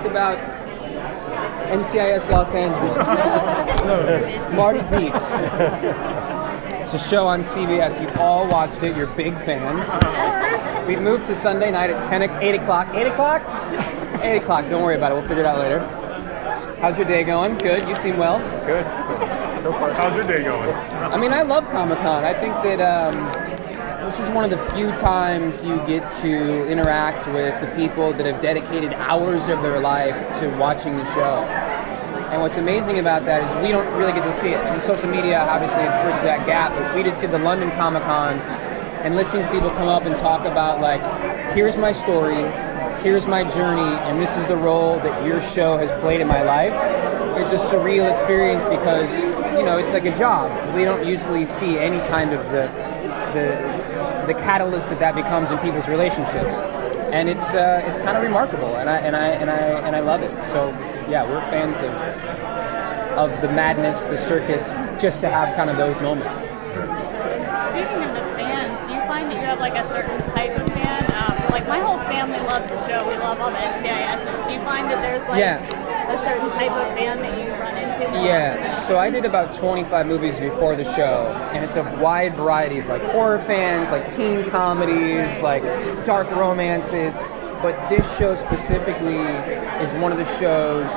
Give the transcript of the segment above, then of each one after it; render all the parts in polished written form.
talk about NCIS Los Angeles. Marty Deeks. It's a show on CBS. You've all watched it. You're big fans. We've moved to Sunday night at 8 o'clock. 8 o'clock? 8 o'clock. Don't worry about it. We'll figure it out later. How's your day going? Good. You seem well. Good. So far. How's your day going? I mean, I love Comic-Con. I think that this is one of the few times you get to interact with the people that have dedicated hours of their life to watching the show. And what's amazing about that is we don't really get to see it. I mean, social media obviously has bridged that gap, but we just did the London Comic-Con, and listening to people come up and talk about, like, here's my story, here's my journey, and this is the role that your show has played in my life. It's a surreal experience because, you know, it's like a job. We don't usually see any kind of the catalyst that becomes in people's relationships, and it's kind of remarkable, and I love it. So yeah, we're fans of the madness, the circus, just to have kind of those moments. Speaking of the fans, do you find that you have like a certain type of fan? Like my whole family loves the show. We love all the NCISs. Do you find that there's like a certain type of fan that you run into? Yeah, so I did about 25 movies before the show, and it's a wide variety of like horror fans, like teen comedies, like dark romances, but this show specifically is one of the shows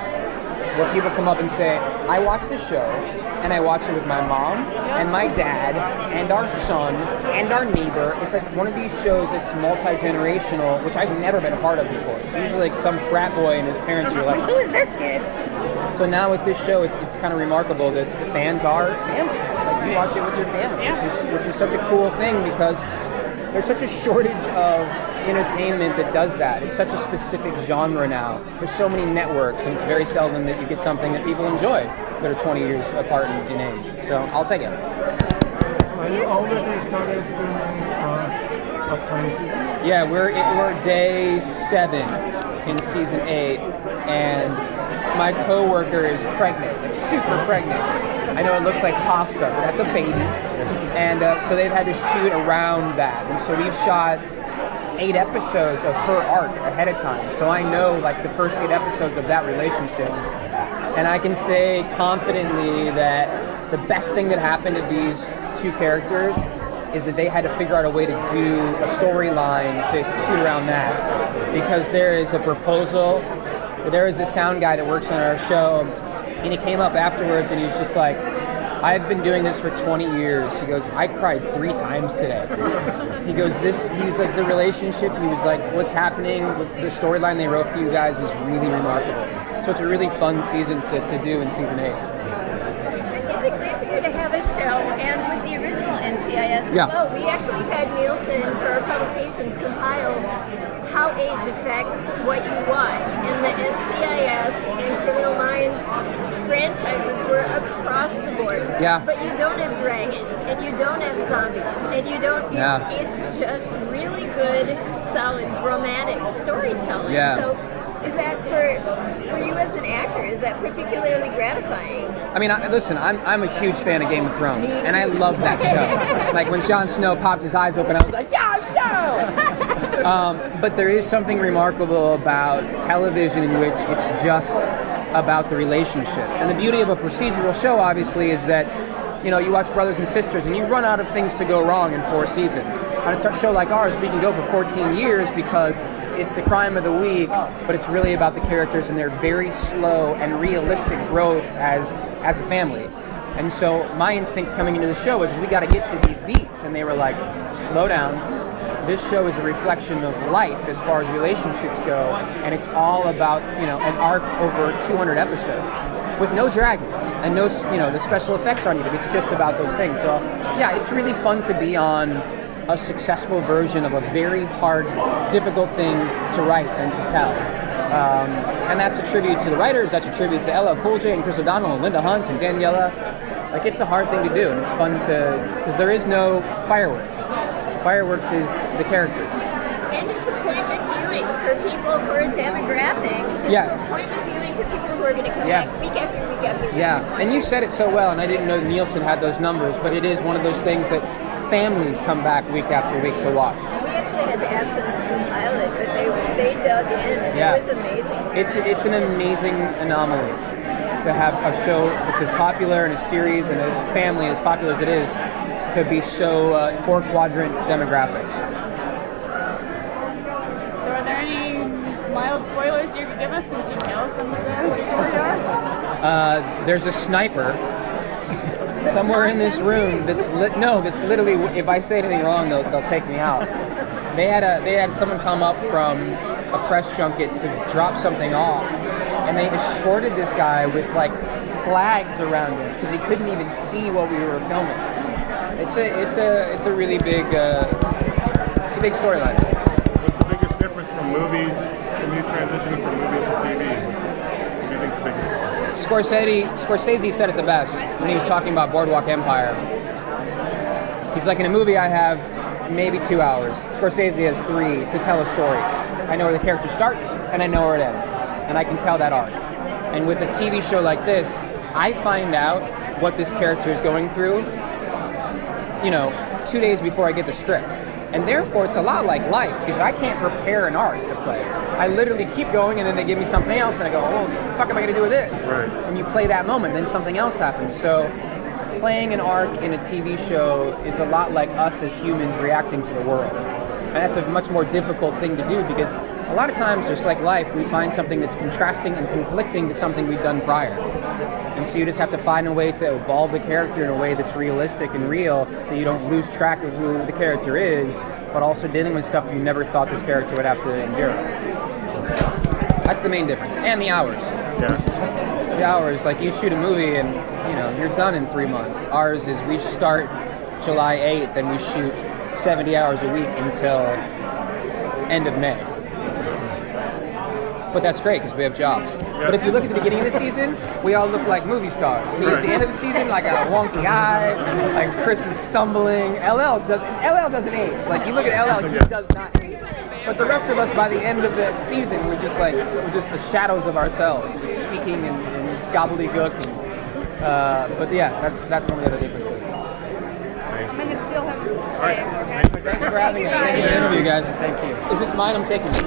where people come up and say, I watch the show, and I watch it with my mom, and my dad, and our son, and our neighbor. It's like one of these shows that's multi-generational, which I've never been a part of before. It's usually like some frat boy and his parents are like, who is this kid? So now with this show, it's kind of remarkable that the fans are families. Like you watch it with your family, which is such a cool thing because there's such a shortage of entertainment that does that. It's such a specific genre now. There's so many networks, and it's very seldom that you get something that people enjoy that are 20 years apart in age. So I'll take it. Are you already started doing upcoming season? Yeah, we're day 7 in season 8, and my coworker is pregnant, like super pregnant. I know it looks like pasta, but that's a baby. And so they've had to shoot around that. And so we've shot 8 episodes of her arc ahead of time. So I know like the first 8 episodes of that relationship. And I can say confidently that the best thing that happened to these 2 characters is that they had to figure out a way to do a storyline to shoot around that. Because there is a proposal, there is a sound guy that works on our show, and he came up afterwards and he was just like, I've been doing this for 20 years. He goes, I cried 3 times today. He goes, he was like, the relationship, he was like, what's happening with the storyline they wrote for you guys is really remarkable. So it's a really fun season to do in season 8. Is it great for you to have a show? And with the original NCIS, we actually had Nielsen for our publications compile how age affects what you watch. And the NCIS and Criminal Minds franchises were across the board. Yeah. But you don't have dragons, and you don't have zombies, and you don't. It's just really good, solid, romantic storytelling. Yeah. So, is that for you as an actor? Is that particularly gratifying? I mean, listen, I'm a huge fan of Game of Thrones, and I love that show. Like when Jon Snow popped his eyes open, I was like, Jon Snow! But there is something remarkable about television in which it's just about the relationships. And the beauty of a procedural show, obviously, is that, you know, you watch Brothers and Sisters and you run out of things to go wrong in 4 seasons. On a show like ours, we can go for 14 years because it's the crime of the week, but it's really about the characters and their very slow and realistic growth as a family. And so my instinct coming into the show was, we got to get to these beats. And they were like, slow down. This show is a reflection of life as far as relationships go, and it's all about, you know, an arc over 200 episodes with no dragons and no, you know, the special effects aren't needed. It's just about those things. So yeah, it's really fun to be on a successful version of a very hard, difficult thing to write and to tell. And that's a tribute to the writers, that's a tribute to LL Cool J and Chris O'Donnell and Linda Hunt and Daniela. Like, it's a hard thing to do, and it's fun to, because there is no fireworks. Fireworks is the characters. And it's appointment viewing for people for a demographic. It's appointment viewing for people who are going to come back week after week after week. Yeah, and you said it so well, and I didn't know Nielsen had those numbers, but it is one of those things that families come back week after week to watch. We actually had to ask them to compile it, but they dug in, and it was amazing. It's an amazing anomaly to have a show that's as popular and a series and a family as popular as it is to be so 4-quadrant demographic. So are there any mild spoilers you could give us since you know some of the story arc? There's a sniper somewhere in this room that's literally, if I say anything wrong, they'll take me out. They had someone come up from a press junket to drop something off, and they escorted this guy with like flags around him because he couldn't even see what we were filming. It's a really big it's a big storyline. What's the biggest difference from movies when you transition from movies to TV? What do you think the biggest difference is? Scorsese said it the best when he was talking about Boardwalk Empire. He's like, in a movie I have maybe 2 hours. Scorsese has 3 to tell a story. I know where the character starts and I know where it ends, and I can tell that arc. And with a TV show like this, I find out what this character is going through, 2 days before I get the script. And therefore, it's a lot like life, because I can't prepare an arc to play. I literally keep going, and then they give me something else, and I go, well, what the fuck am I going to do with this? Right. And you play that moment, then something else happens. So playing an arc in a TV show is a lot like us as humans reacting to the world. And that's a much more difficult thing to do, because a lot of times, just like life, we find something that's contrasting and conflicting to something we've done prior. And so you just have to find a way to evolve the character in a way that's realistic and real, that you don't lose track of who the character is, but also dealing with stuff you never thought this character would have to endure. That's the main difference. And the hours. Yeah. The hours, like you shoot a movie and you're done in 3 months. Ours is we start July 8th and we shoot 70 hours a week until end of May. But that's great because we have jobs. Yeah. But if you look at the beginning of the season, we all look like movie stars. And at the end of the season, like a wonky eye, like Chris is stumbling. LL doesn't age. Like you look at LL, he does not age. But the rest of us, by the end of the season, we're just the shadows of ourselves, speaking and gobbledygook. But yeah, that's one of the other differences. I'm going to steal him. All right. Thank you for having us. Thank you for the interview, guys. Thank you. Is this mine? I'm taking it.